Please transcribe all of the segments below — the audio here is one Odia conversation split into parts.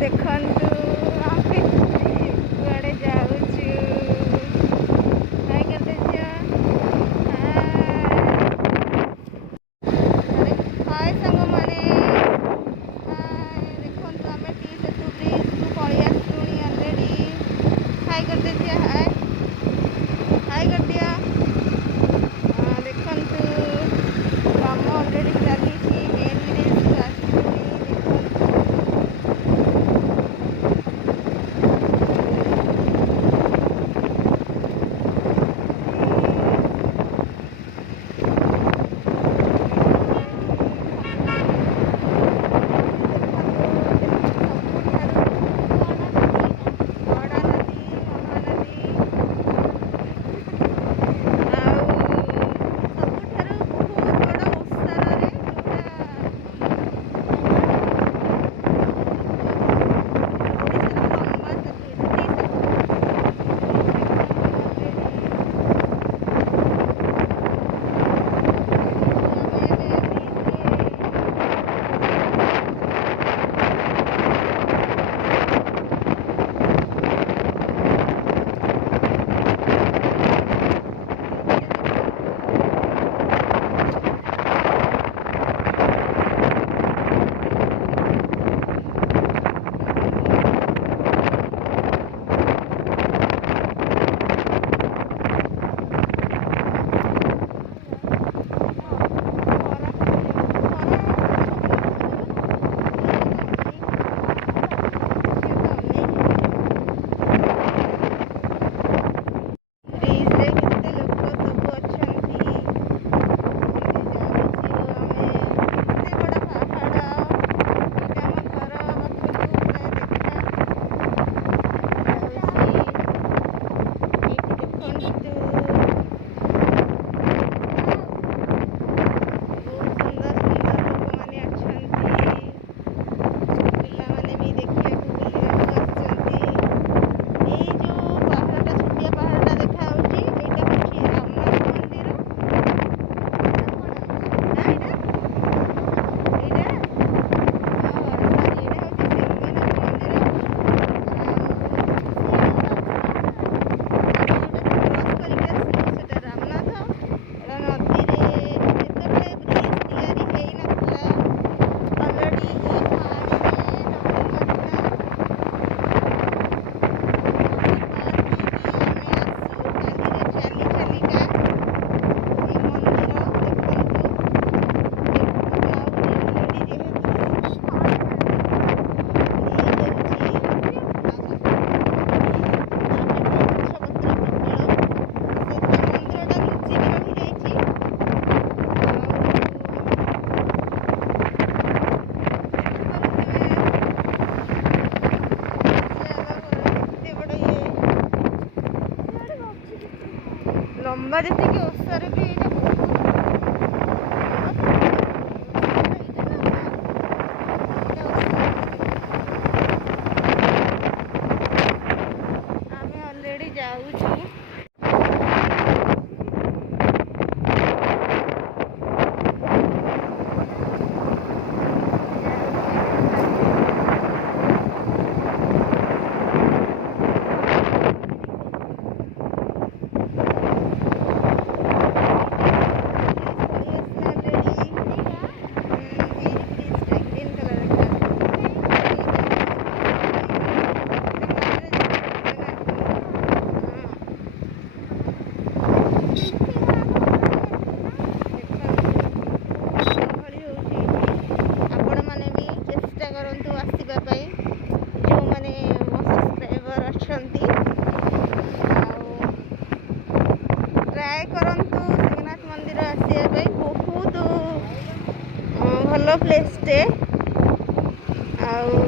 ଦେଖନ୍ତୁ ଆମେ କୁଆଡ଼େ ଯାଉଛୁ। ହାଇ କେତେ ଝିଅ, ହାଇ ସାଙ୍ଗମାନେ। ଦେଖନ୍ତୁ ଆମେ ଟି ସେତୁ ବ୍ରିଜକୁ ପଳେଇ ଆସିଲୁଣି ଅଲରେଡ଼ି। ହାଇ କେତେ ଝିଅ, ହାଇ କରିଦିଅ। ଦେଖନ୍ତୁ କାମ ଅଲରେଡ଼ି ଚାଲିଛି। ମେନ୍ ବ୍ରିଜକୁ ଆସିଲୁଣି। ଲମ୍ବା ଯେତିକି ଓସାରେ ବି ଏଇଟା ଆମେ ଅଲରେଡ଼ି ଯାଉଛୁ। ଭଲ ପ୍ଲେସଟେ ଆଉ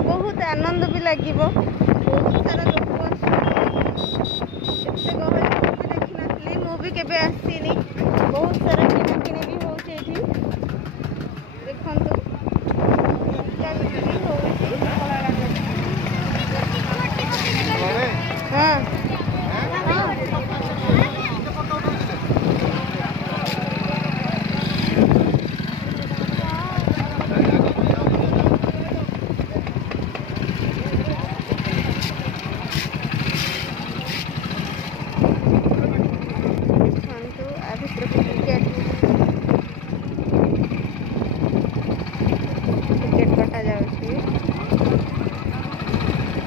ବହୁତ ଆନନ୍ଦ ବି ଲାଗିବ। ବହୁତ ସାରା ଲୋକ ଆସୁଛନ୍ତି। ଏତେ ଗହଳି ମୁଁ ବି ଦେଖିନଥିଲି, ମୁଁ ବି କେବେ ଆସିନି। ବହୁତ ସାରା କିଣାକିଣି ବି ହେଉଛି ଏଇଠି। ଦେଖନ୍ତୁ ବିକାବିକି ବି ହେଉଛି। ହଁ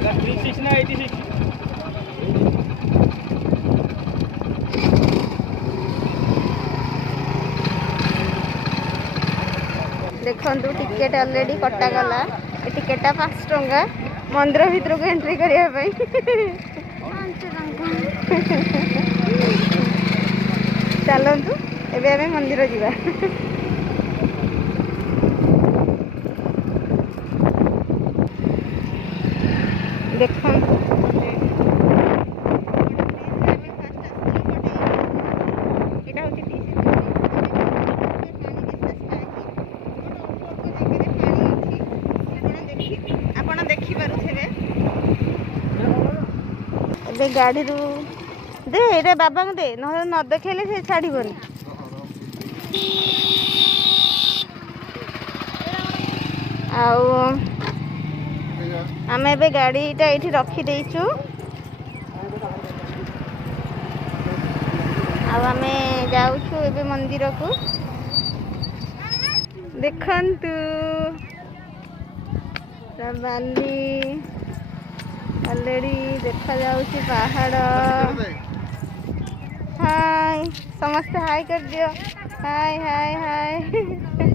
360 ना 86 देखु टिकेट ऑलरेडी कटागला टिकेट 5 टंका मंदिर भितर को एंट्री करने चलतु एवं आम मंदिर जावा देखु गाड़ी रू दे ये बाबा को दे न देखेले से छाड़बनी आम ए गाड़ीटा ये रखीदेचु आम जाऊँ ए मंदिर को देखंतु बाली ऑलरेडी देखा जाउछि पहाड़ हाय समस्त हाय कर दियो हाय हाय हाय